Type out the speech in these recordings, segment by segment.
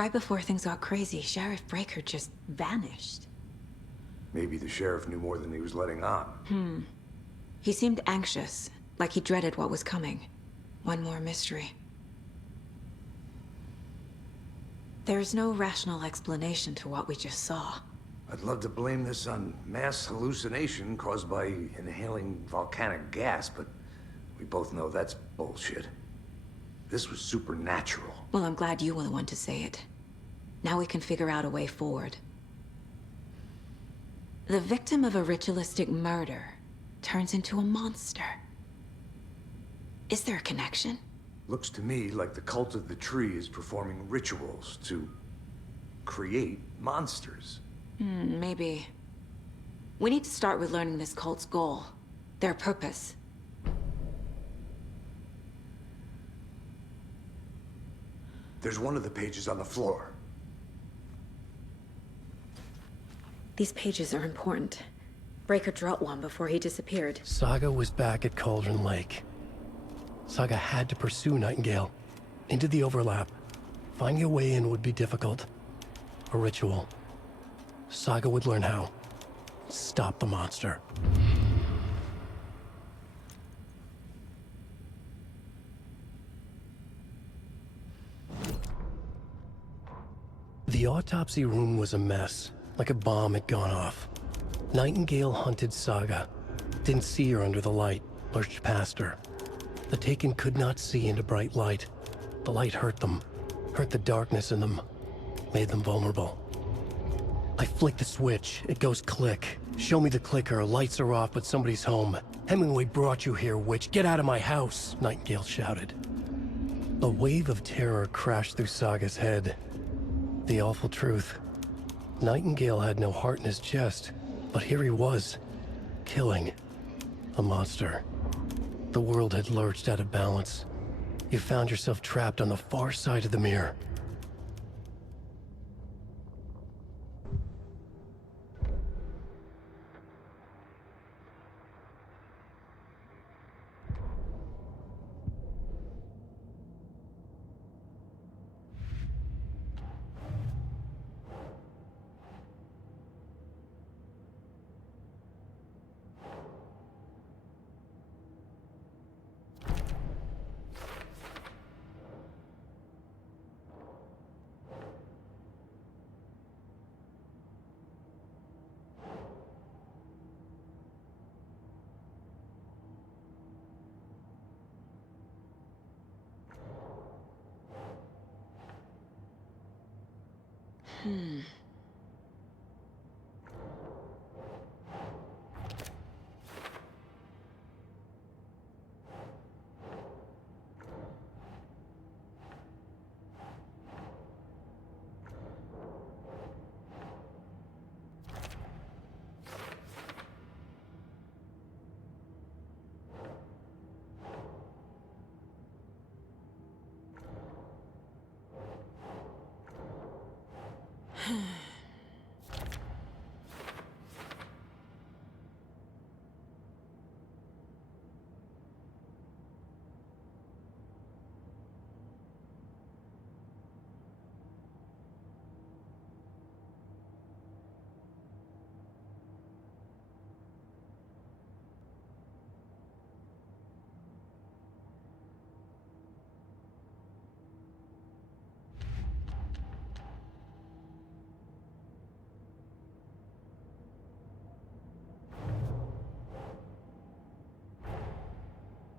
Right before things got crazy, Sheriff Breaker just vanished. Maybe the sheriff knew more than he was letting on. He seemed anxious, like he dreaded what was coming. One more mystery. There's no rational explanation to what we just saw. I'd love to blame this on mass hallucination caused by inhaling volcanic gas, but we both know that's bullshit. This was supernatural. Well, I'm glad you were the one to say it. Now we can figure out a way forward. The victim of a ritualistic murder turns into a monster. Is there a connection? Looks to me like the cult of the tree is performing rituals to create monsters. Maybe. We need to start with learning this cult's goal. Their purpose. There's one of the pages on the floor. These pages are important. Breaker dropped one before he disappeared. Saga was back at Cauldron Lake. Saga had to pursue Nightingale. Into the overlap. Finding a way in would be difficult. A ritual. Saga would learn how. Stop the monster. The autopsy room was a mess, like a bomb had gone off. Nightingale hunted Saga. Didn't see her under the light, lurched past her. The Taken could not see into bright light. The light hurt them, hurt the darkness in them, made them vulnerable. I flick the switch, it goes click. Show me the clicker, lights are off, but somebody's home. Hemingway brought you here, witch. Get out of my house, Nightingale shouted. A wave of terror crashed through Saga's head. The awful truth. Nightingale had no heart in his chest, but here he was, killing a monster. The world had lurched out of balance. You found yourself trapped on the far side of the mirror.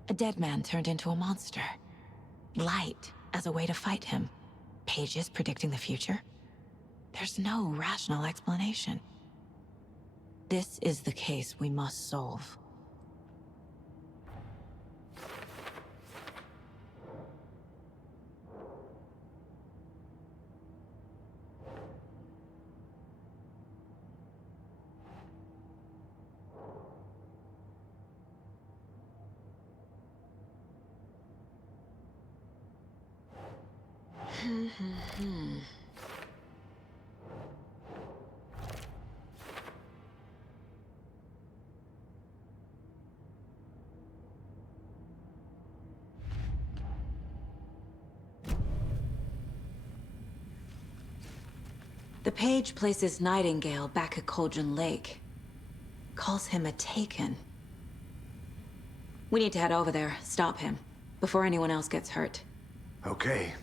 A dead man turned into a monster. Light as a way to fight him. Pages predicting the future. There's no rational explanation. This is the case we must solve. The page places Nightingale back at Cauldron Lake. Calls him a Taken. We need to head over there, stop him, before anyone else gets hurt. Okay.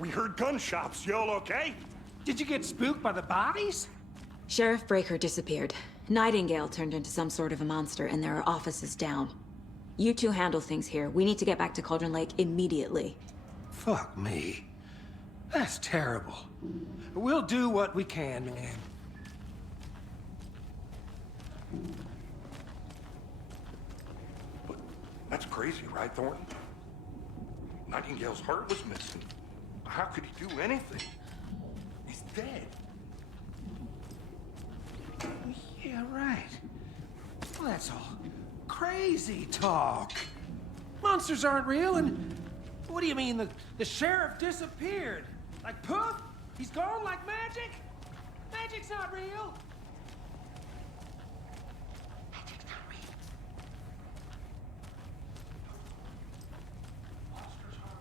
We heard gunshots. You all okay? Did you get spooked by the bodies? Sheriff Breaker disappeared. Nightingale turned into some sort of a monster, and there are offices down. You two handle things here. We need to get back to Cauldron Lake immediately. Fuck me. That's terrible. We'll do what we can, man. But that's crazy, right, Thornton? Nightingale's heart was missing. How could he do anything? He's dead. Yeah, right. Well, that's all crazy talk. Monsters aren't real, and what do you mean the sheriff disappeared? Like poof? He's gone like magic? Magic's not real. Magic's not real. Monsters are.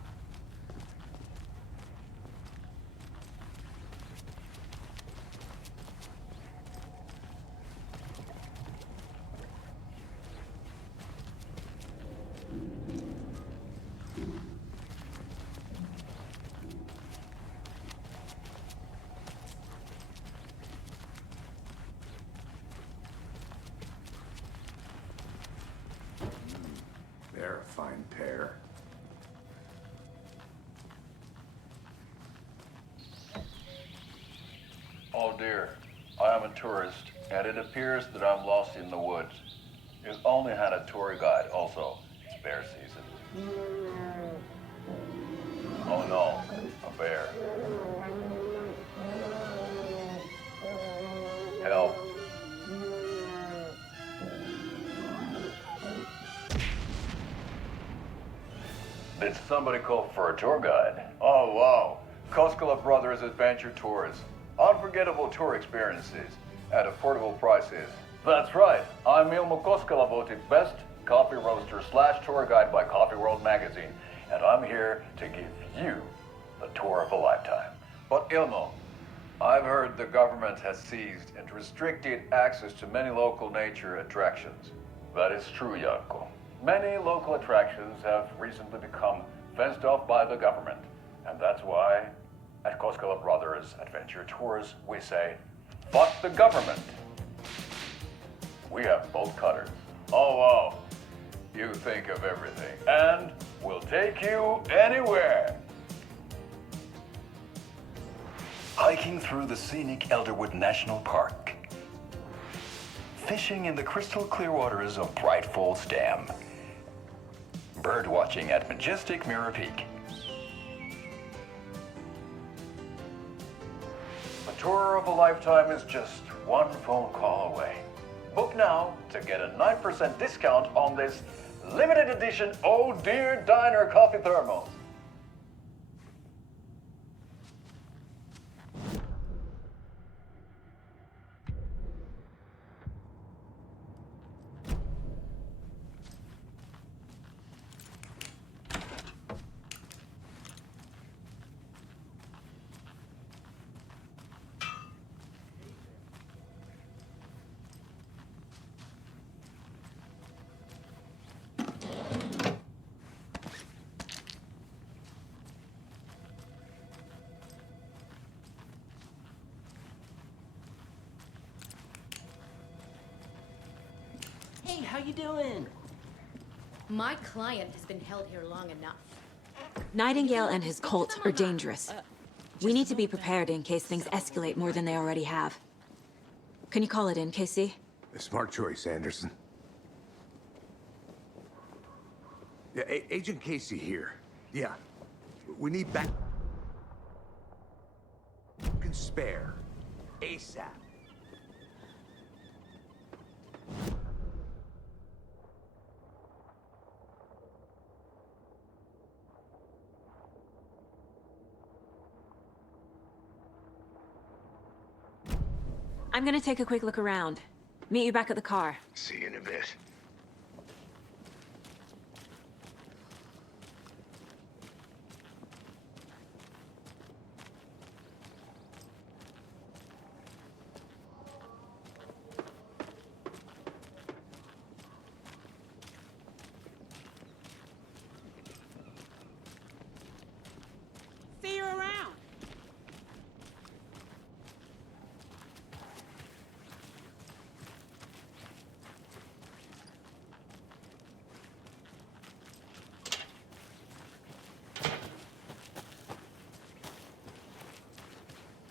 They're a fine pair. Oh dear, I am a tourist, and it appears that I'm lost in the woods. You only had a tour guide also. It's bear season. Oh no, a bear. Help. Did somebody call for a tour guide? Oh wow, Koskela Brothers Adventure Tours. Unforgettable tour experiences at affordable prices. That's right, I'm Ilmo Koskela, voted best coffee roaster / tour guide by Coffee World magazine, and I'm here to give you the tour of a lifetime. But Ilmo, I've heard the government has seized and restricted access to many local nature attractions. That is true, Janko. Many local attractions have recently become fenced off by the government, and that's why at Koskela Brothers Adventure Tours we say, fuck the government. We have bolt cutters. Oh wow, you think of everything, and we'll take you anywhere. Hiking through the scenic Elderwood National Park. Fishing in the crystal clear waters of Bright Falls Dam. Bird watching at majestic Mirror Peak. A tour of a lifetime is just one phone call away. Book now to get a 9% discount on this limited edition Oh Dear Diner coffee thermos. Hey, how you doing? My client has been held here long enough. Nightingale and his cult are dangerous. We need to be prepared in case things escalate more than they already have. Can you call it in, Casey? A smart choice, Anderson. Yeah, Agent Casey here. Yeah. We need back... You can spare. ASAP. I'm gonna take a quick look around. Meet you back at the car. See you in a bit.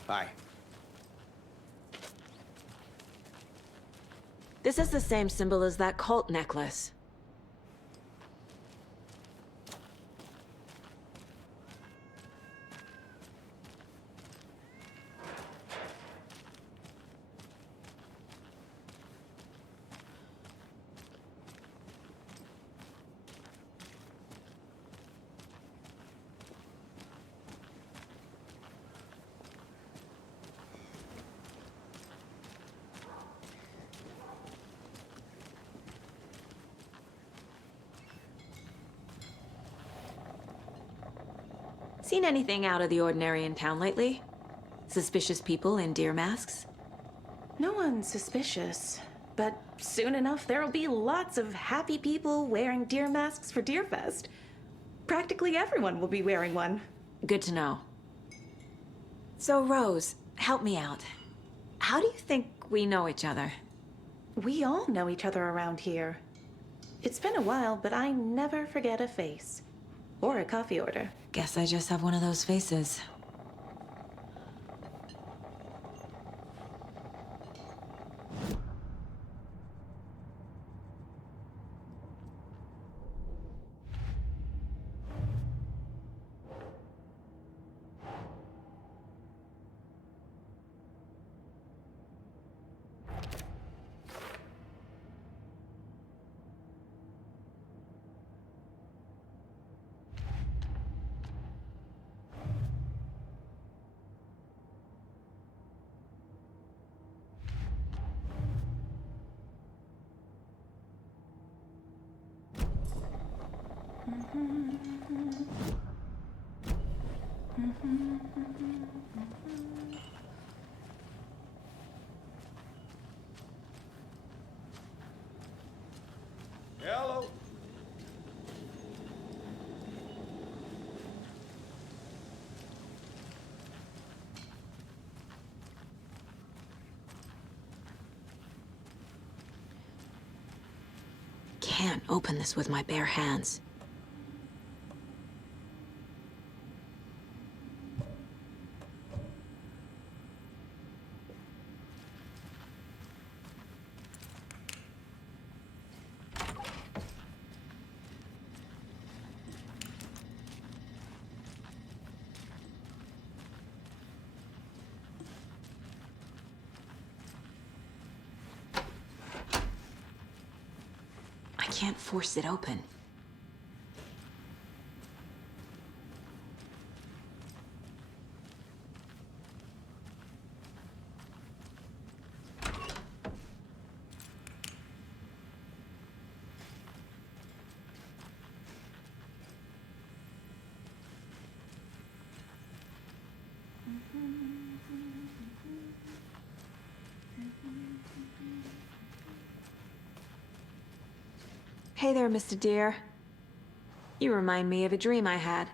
Bye. This is the same symbol as that cult necklace. Seen anything out of the ordinary in town lately? Suspicious people in deer masks? No one's suspicious, but soon enough there'll be lots of happy people wearing deer masks for Deerfest. Practically everyone will be wearing one. Good to know. So, Rose, help me out. How do you think we know each other? We all know each other around here. It's been a while, but I never forget a face. Or a coffee order. Guess I just have one of those faces. Hello. Can't open this with my bare hands. I can't force it open. Hey there, Mr. Deer. You remind me of a dream I had.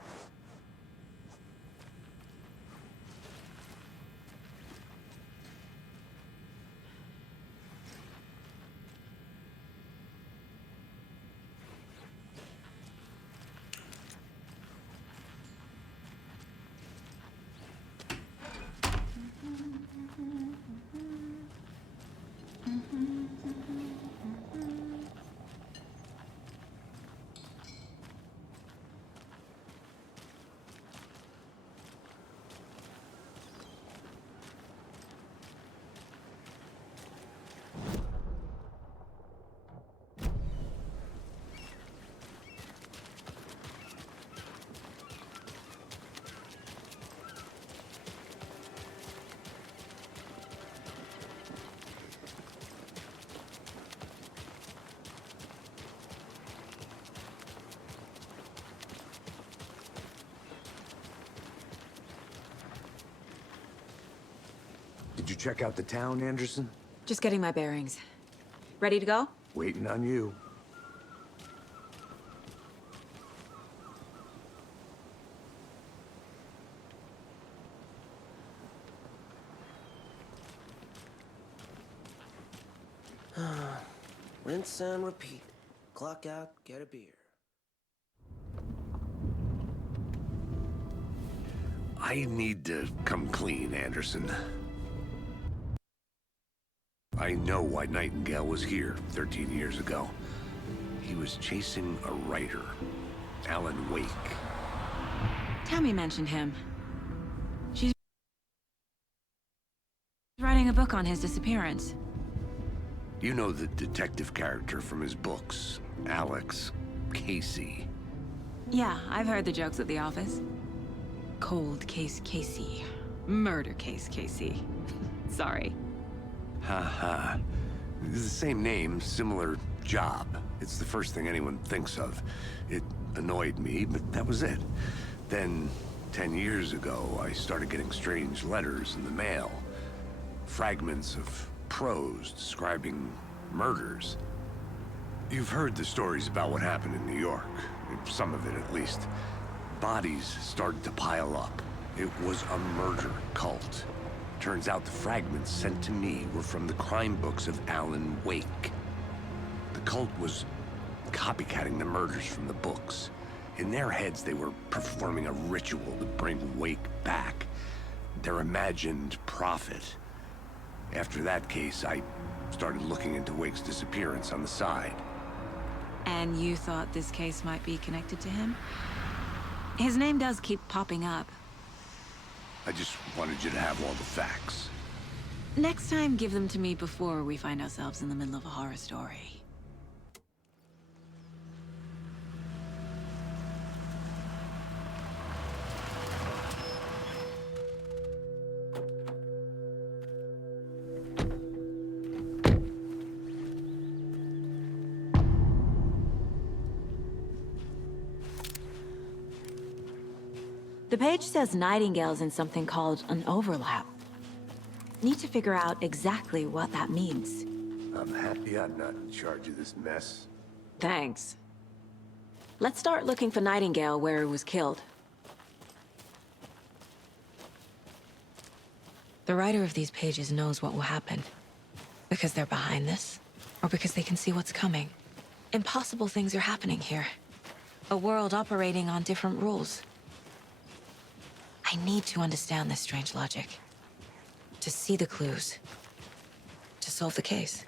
Did you check out the town, Anderson? Just getting my bearings. Ready to go? Waiting on you. Rinse and repeat. Clock out, get a beer. I need to come clean, Anderson. I know why Nightingale was here 13 years ago. He was chasing a writer, Alan Wake. Tammy mentioned him. She's writing a book on his disappearance. You know the detective character from his books, Alex Casey. Yeah, I've heard the jokes at the office. Cold case Casey. Murder case Casey. Sorry. Ha. It's the same name, similar job. It's the first thing anyone thinks of. It annoyed me, but that was it. Then, 10 years ago, I started getting strange letters in the mail. Fragments of prose describing murders. You've heard the stories about what happened in New York. Some of it, at least. Bodies started to pile up. It was a murder cult. Turns out the fragments sent to me were from the crime books of Alan Wake. The cult was copycatting the murders from the books. In their heads, they were performing a ritual to bring Wake back. Their imagined prophet. After that case, I started looking into Wake's disappearance on the side. And you thought this case might be connected to him? His name does keep popping up. I just wanted you to have all the facts. Next time, give them to me before we find ourselves in the middle of a horror story. The page says Nightingale's in something called an overlap. Need to figure out exactly what that means. I'm happy I'm not in charge of this mess. Thanks. Let's start looking for Nightingale where he was killed. The writer of these pages knows what will happen. Because they're behind this, or because they can see what's coming. Impossible things are happening here. A world operating on different rules. I need to understand this strange logic. To see the clues. To solve the case.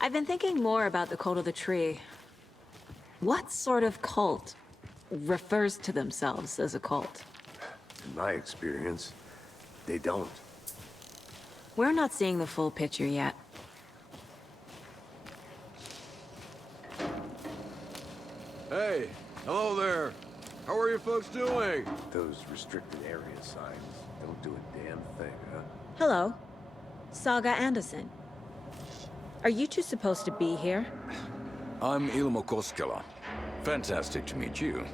I've been thinking more about the cult of the tree. What sort of cult refers to themselves as a cult? In my experience, they don't. We're not seeing the full picture yet. Hey, hello there. How are you folks doing? Those restricted area signs don't do a damn thing, huh? Hello. Saga Anderson. Are you two supposed to be here? I'm Ilmo Koskela. Fantastic to meet you.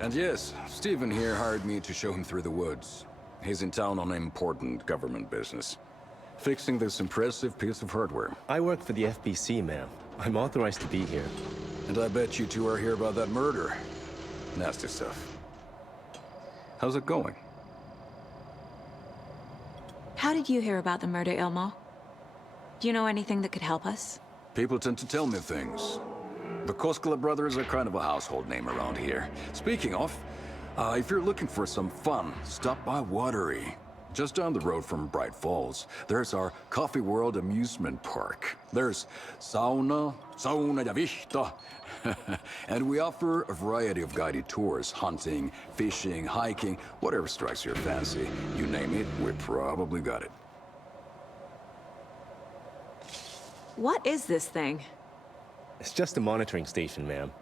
And yes, Stephen here hired me to show him through the woods. He's in town on important government business. Fixing this impressive piece of hardware. I work for the FBC, ma'am. I'm authorized to be here. And I bet you two are here about that murder. Nasty stuff. How's it going? How did you hear about the murder, Ilmo? Do you know anything that could help us? People tend to tell me things. The Koskela brothers are kind of a household name around here. Speaking of, if you're looking for some fun, stop by Watery. Just down the road from Bright Falls, there's our Coffee World amusement park. There's sauna ja vihta. And we offer a variety of guided tours, hunting, fishing, hiking, whatever strikes your fancy. You name it, we probably got it. What is this thing? It's just a monitoring station, ma'am.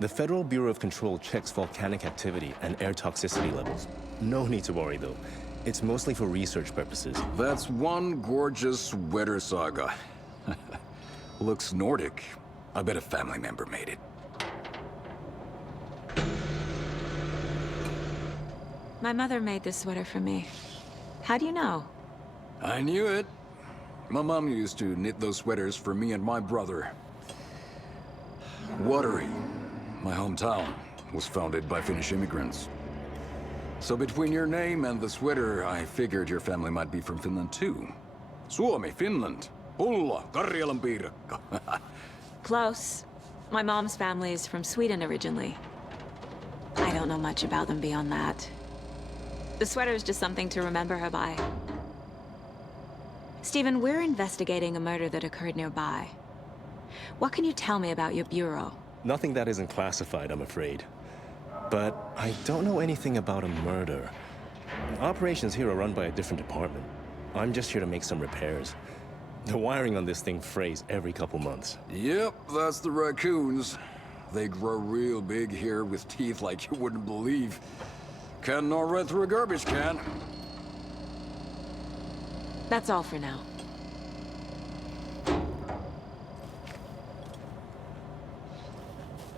The Federal Bureau of Control checks volcanic activity and air toxicity levels. No need to worry, though. It's mostly for research purposes. That's one gorgeous weather saga. Looks Nordic. I bet a family member made it. My mother made this sweater for me. How do you know? I knew it. My mom used to knit those sweaters for me and my brother. Watery, my hometown. was founded by Finnish immigrants. So between your name and the sweater, I figured your family might be from Finland too. Suomi, Finland. Pulla, Karjalan piirakka. Close. My mom's family is from Sweden originally. I don't know much about them beyond that. The sweater is just something to remember her by. Stephen, we're investigating a murder that occurred nearby. What can you tell me about your bureau? Nothing that isn't classified, I'm afraid. But I don't know anything about a murder. Operations here are run by a different department. I'm just here to make some repairs. The wiring on this thing frays every couple months. Yep, that's the raccoons. They grow real big here with teeth like you wouldn't believe. Can't gnaw right through a garbage can. That's all for now.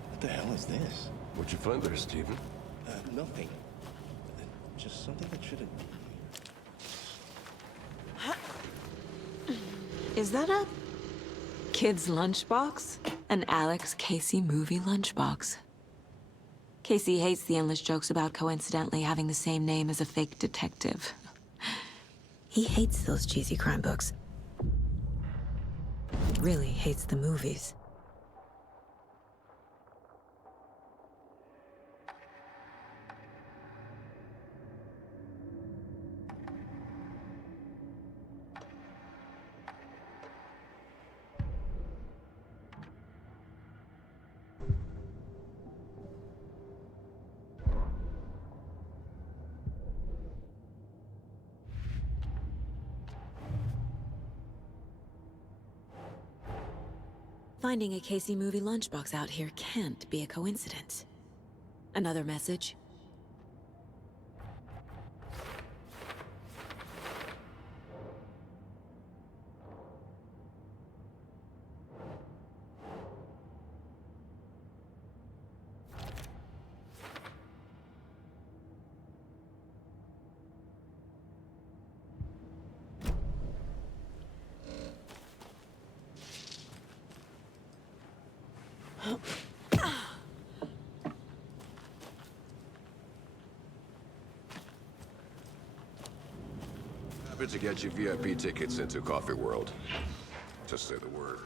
What the hell is this? What'd you find there, Stephen? Nothing. Just something that shouldn't... Is that a kid's lunchbox? An Alex Casey movie lunchbox. Casey hates the endless jokes about coincidentally having the same name as a fake detective. He hates those cheesy crime books. Really hates the movies. Finding a Casey movie lunchbox out here can't be a coincidence. Another message? Happy to get you VIP tickets into Coffee World. Just say the word.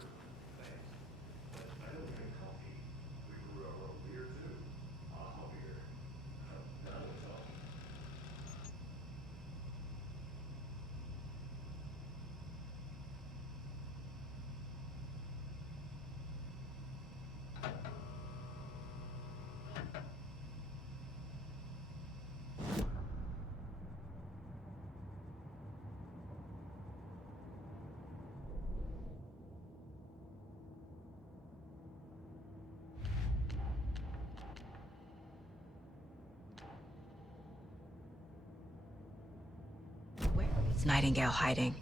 Where is Nightingale hiding?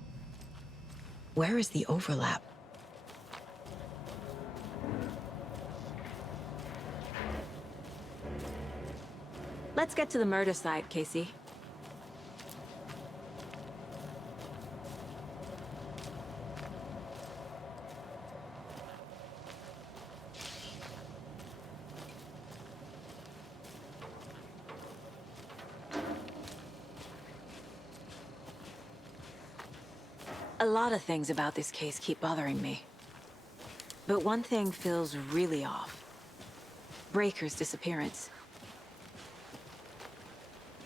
Where is the overlap? Let's get to the murder site, Casey. A lot of things about this case keep bothering me. But one thing feels really off. Breaker's disappearance.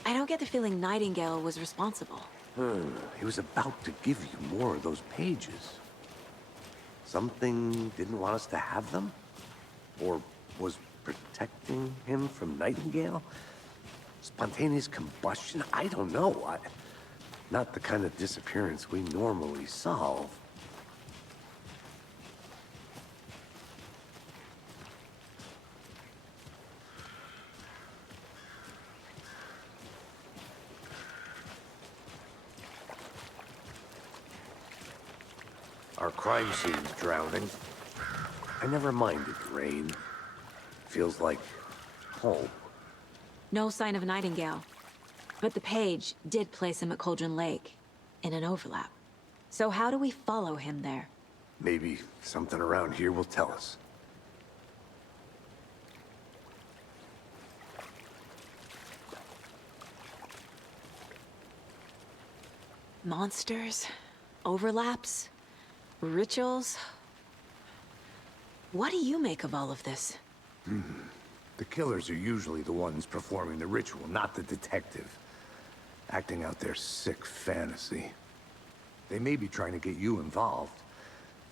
I don't get the feeling Nightingale was responsible. He was about to give you more of those pages. Something didn't want us to have them? Or was protecting him from Nightingale? Spontaneous combustion? I don't know. Not the kind of disappearance we normally solve. Our crime scene's drowning. I never minded rain. Feels like home. No sign of Nightingale. But the page did place him at Cauldron Lake, in an overlap. So how do we follow him there? Maybe something around here will tell us. Monsters, overlaps, rituals. What do you make of all of this? The killers are usually the ones performing the ritual, not the detective. Acting out their sick fantasy. They may be trying to get you involved,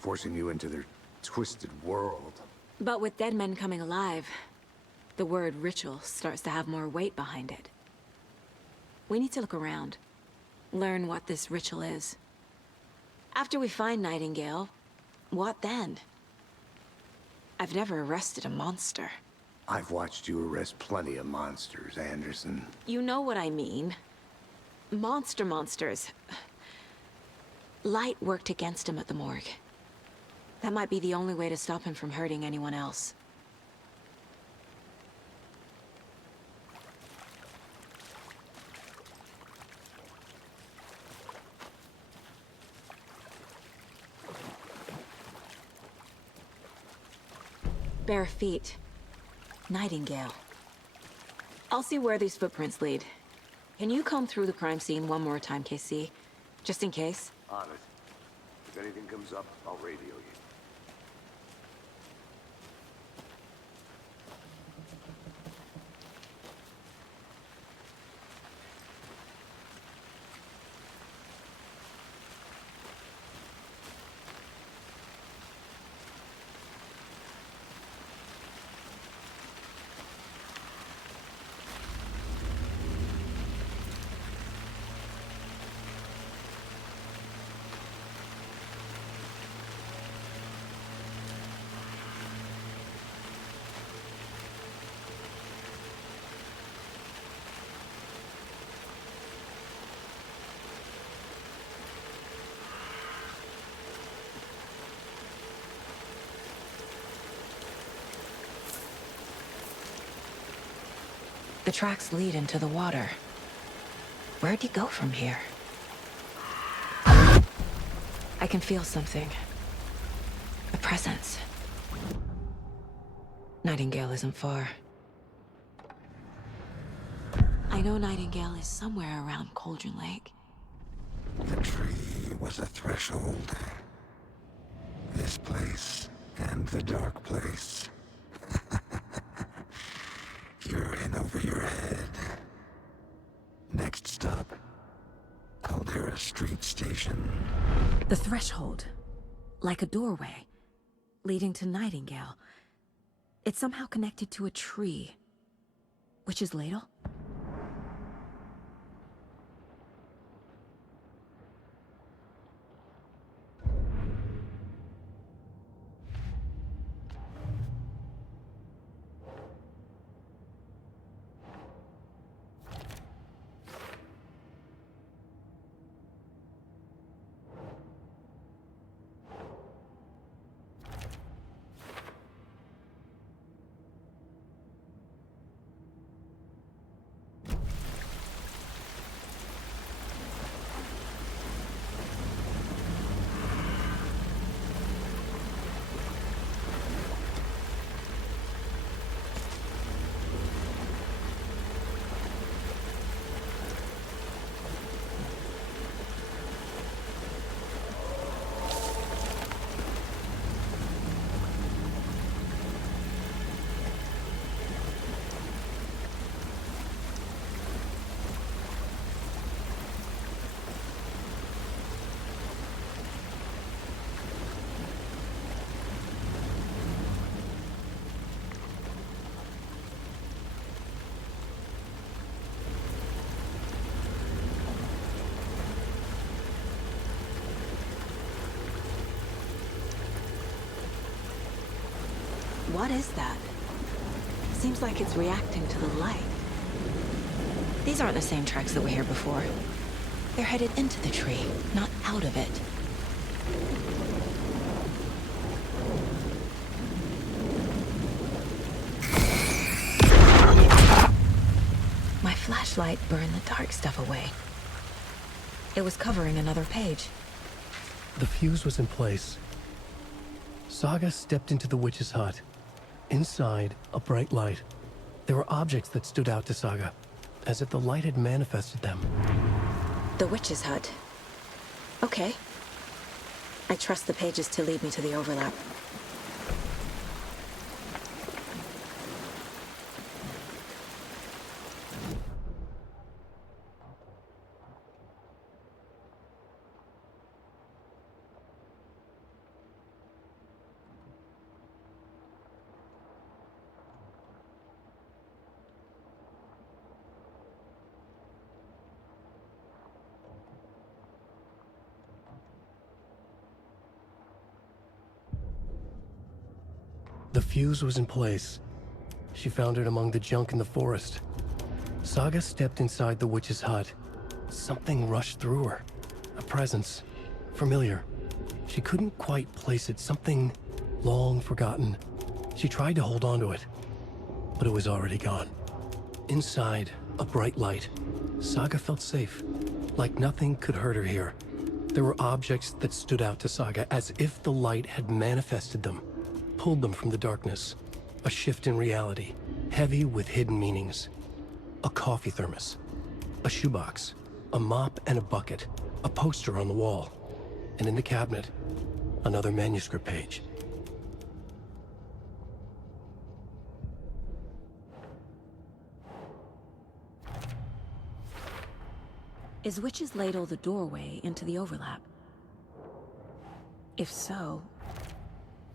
forcing you into their twisted world. But with dead men coming alive, the word ritual starts to have more weight behind it. We need to look around, learn what this ritual is. After we find Nightingale, what then? I've never arrested a monster. I've watched you arrest plenty of monsters, Anderson. You know what I mean. Monsters. Light worked against him at the morgue. That might be the only way to stop him from hurting anyone else. Bare feet. Nightingale. I'll see where these footprints lead. Can you comb through the crime scene one more time, KC? Just in case? On it. If anything comes up, I'll radio you. The tracks lead into the water. Where'd he go from here? I can feel something. A presence. Nightingale isn't far. I know Nightingale is somewhere around Cauldron Lake. The tree was a threshold. This place and the dark place. You're in over your head. Next stop, Caldera Street Station. The threshold. Like a doorway. Leading to Nightingale. It's somehow connected to a tree. Witch's Ladle? What is that? Seems like it's reacting to the light. These aren't the same tracks that were here before. They're headed into the tree, not out of it. My flashlight burned the dark stuff away. It was covering another page. The fuse was in place. Saga stepped into the witch's hut. Inside, a bright light. There were objects that stood out to Saga, as if the light had manifested them. The witch's hut. Okay. I trust the pages to lead me to the overlap. The fuse was in place. She found it among the junk in the forest. Saga stepped inside the witch's hut. Something rushed through her. A presence. Familiar. She couldn't quite place it. Something long forgotten. She tried to hold on to it, but it was already gone. Inside, a bright light. Saga felt safe. Like nothing could hurt her here. There were objects that stood out to Saga as if the light had manifested them. Pulled them from the darkness. A shift in reality, heavy with hidden meanings. A coffee thermos, a shoebox, a mop and a bucket, a poster on the wall, and in the cabinet, another manuscript page. Is Witch's Ladle the doorway into the overlap? If so,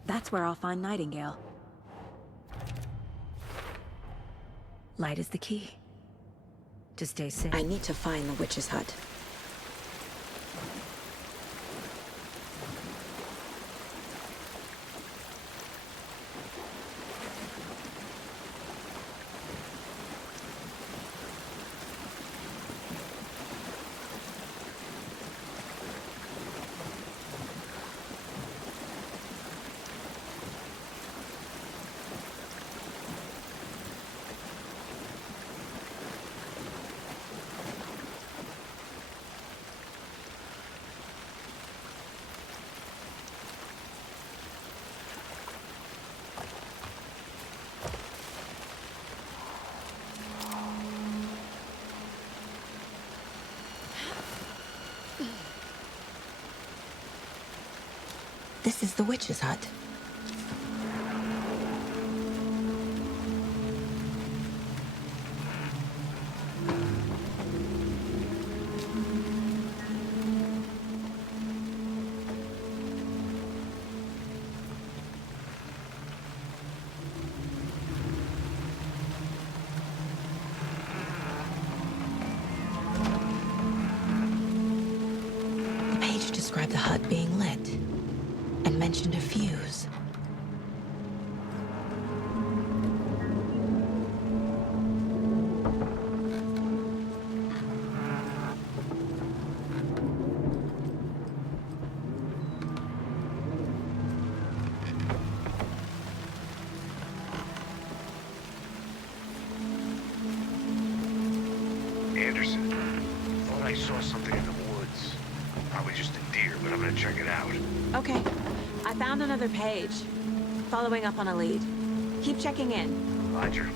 that's where I'll find Nightingale. Light is the key. To stay safe. I need to find the witch's hut. This is the witch's hut. The page described the hut being lit. And mentioned a fuse. Anderson, thought I saw something in the woods. Probably just a deer, but I'm gonna check it out. Okay. I found another page. Following up on a lead. Keep checking in. Roger.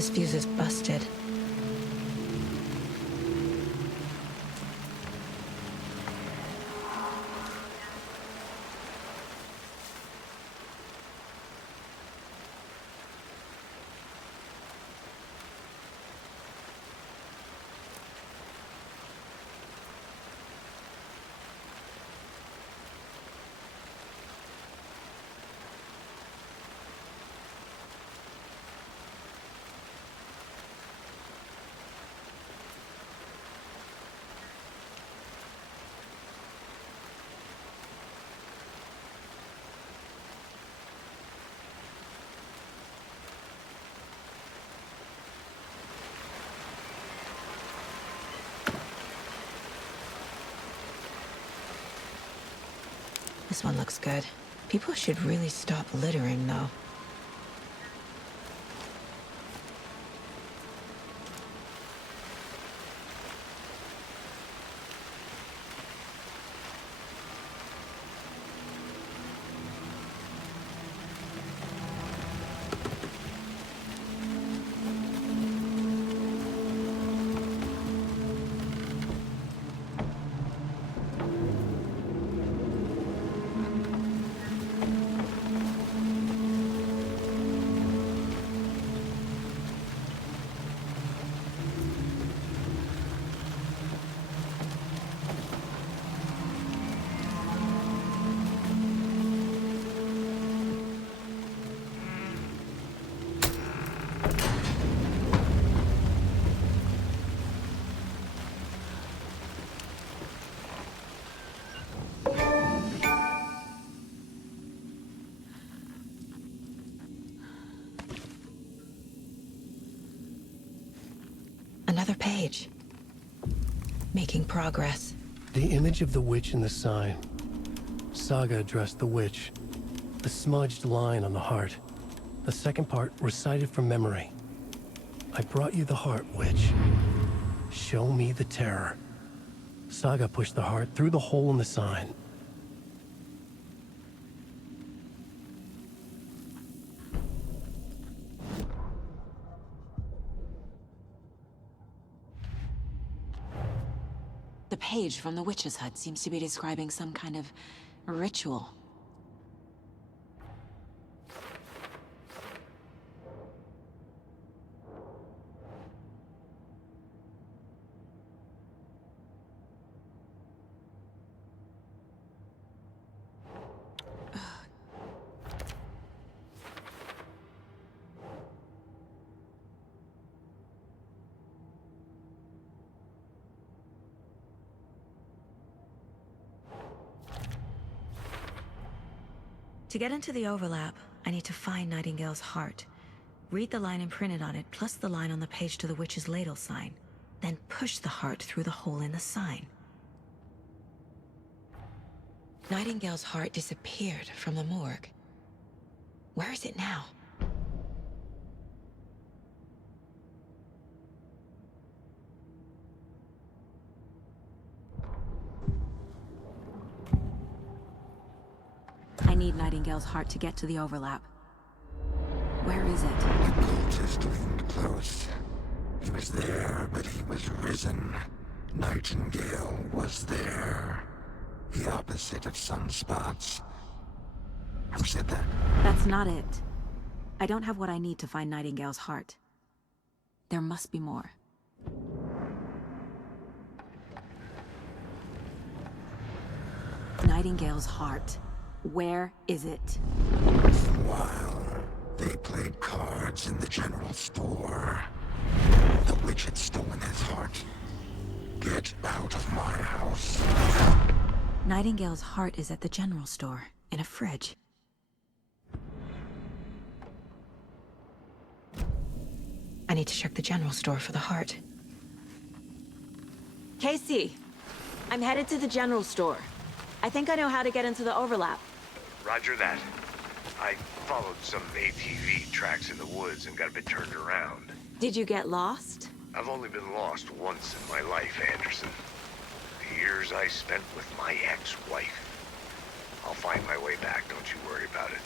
This fuse is busted. This one looks good. People should really stop littering, though. Another page. Making progress. The image of the witch in the sign. Saga addressed the witch. The smudged line on the heart. The second part recited from memory. I brought you the heart, witch. Show me the terror. Saga pushed the heart through the hole in the sign. The page from the witch's hut seems to be describing some kind of ritual. To get into the overlap, I need to find Nightingale's heart. Read the line imprinted on it, plus the line on the page to the witch's ladle sign. Then push the heart through the hole in the sign. Nightingale's heart disappeared from the morgue. Where is it now? I need Nightingale's heart to get to the overlap. Where is it? The cultist leaned close. He was there, but he was risen. Nightingale was there. The opposite of sunspots. Who said that? That's not it. I don't have what I need to find Nightingale's heart. There must be more. Nightingale's heart. Where is it? While they played cards in the general store, the witch had stolen his heart. Get out of my house. Nightingale's heart is at the general store, in a fridge. I need to check the general store for the heart. Casey, I'm headed to the general store. I think I know how to get into the overlap. Roger that. I followed some ATV tracks in the woods and got a bit turned around. Did you get lost? I've only been lost once in my life, Anderson. The years I spent with my ex-wife. I'll find my way back, don't you worry about it.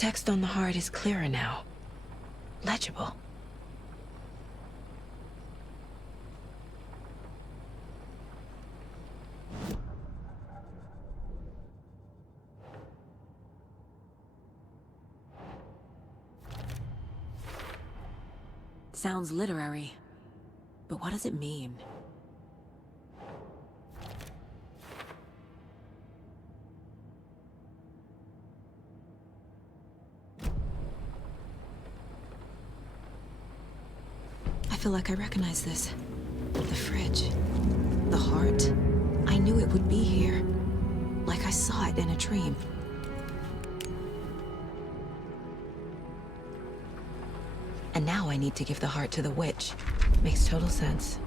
text on the heart is clearer now. Legible. Sounds literary. But what does it mean? I feel like I recognize this. The fridge. The heart. I knew it would be here. Like I saw it in a dream. And now I need to give the heart to the witch. Makes total sense.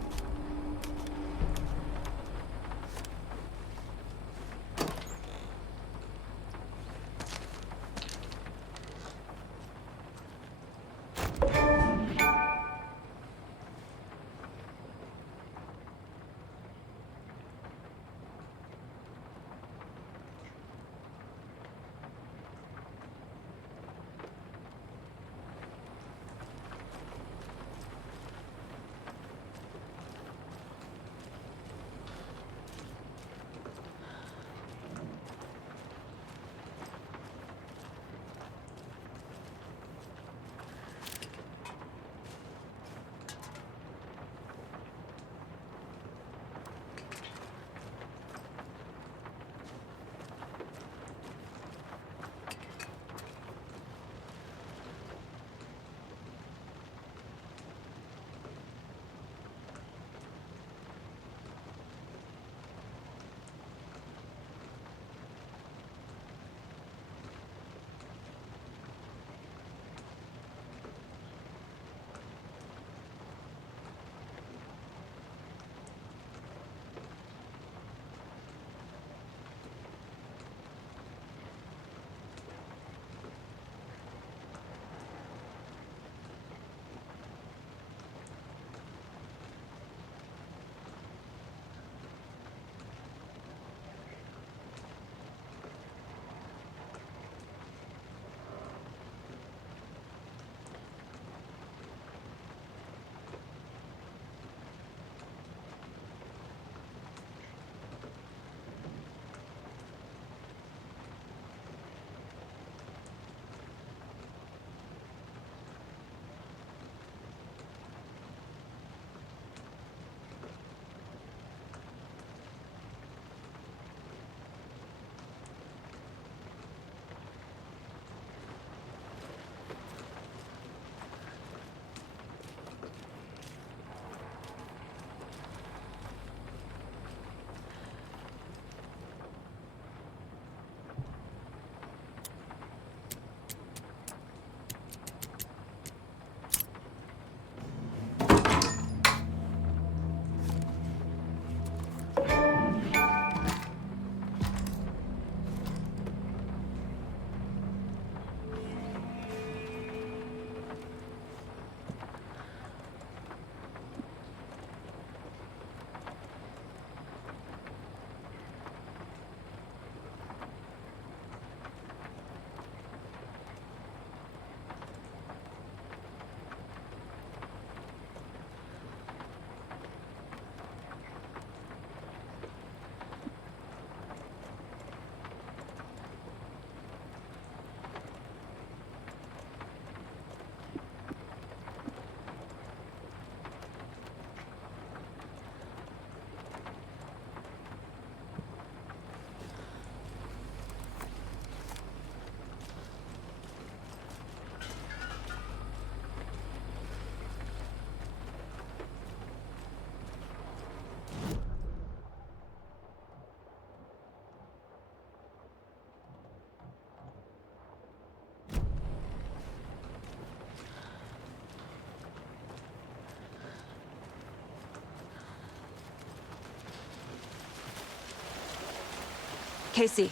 Casey,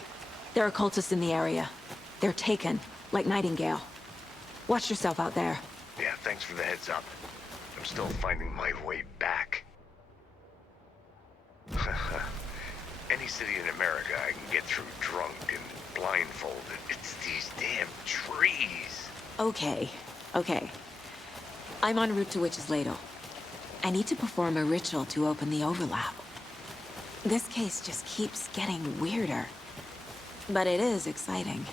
there are cultists in the area. They're taken, like Nightingale. Watch yourself out there. Yeah, thanks for the heads up. I'm still finding my way back. any city in America I can get through drunk and blindfolded. It's these damn trees. Okay, okay. I'm en route to Witch's Ladle. I need to perform a ritual to open the overlap. This case just keeps getting weirder. But it is exciting.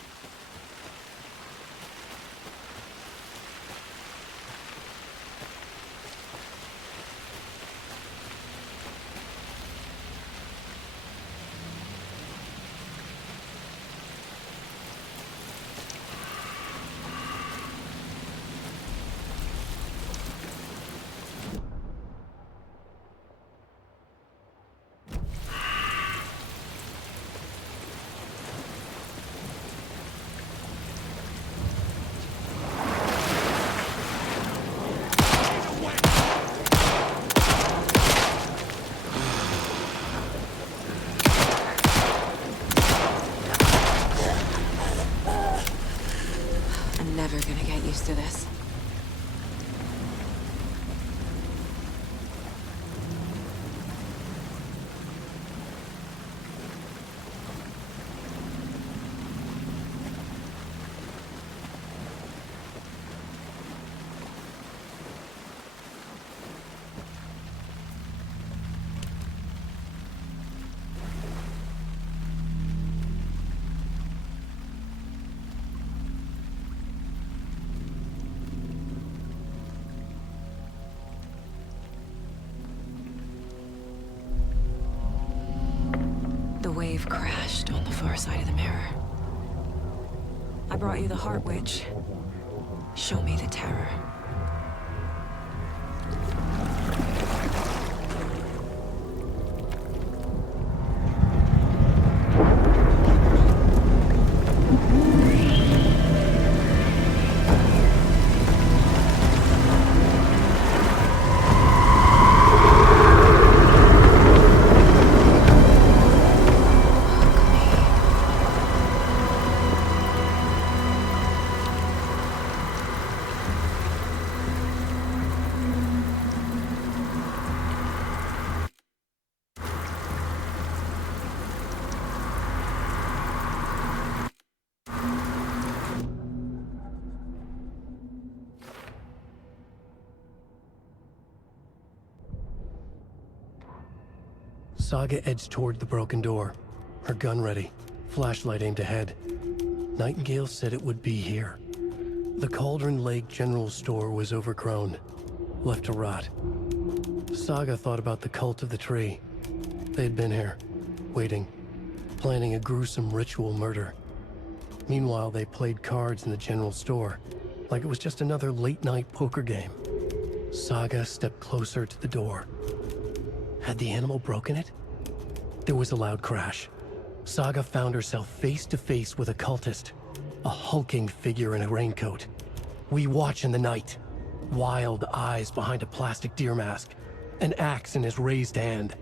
Never gonna get used to this. The wave crashed on the far side of the mirror. I brought you the Heart Witch. Show me the terror. Saga edged toward the broken door, her gun ready, flashlight aimed ahead. Nightingale said it would be here. The Cauldron Lake General Store was overgrown, left to rot. Saga thought about the cult of the tree. They had been here, waiting, planning a gruesome ritual murder. Meanwhile, they played cards in the general store, like it was just another late-night poker game. Saga stepped closer to the door. Had the animal broken it? There was a loud crash. Saga found herself face to face with a cultist, a hulking figure in a raincoat. We watch in the night, wild eyes behind a plastic deer mask, an axe in his raised hand.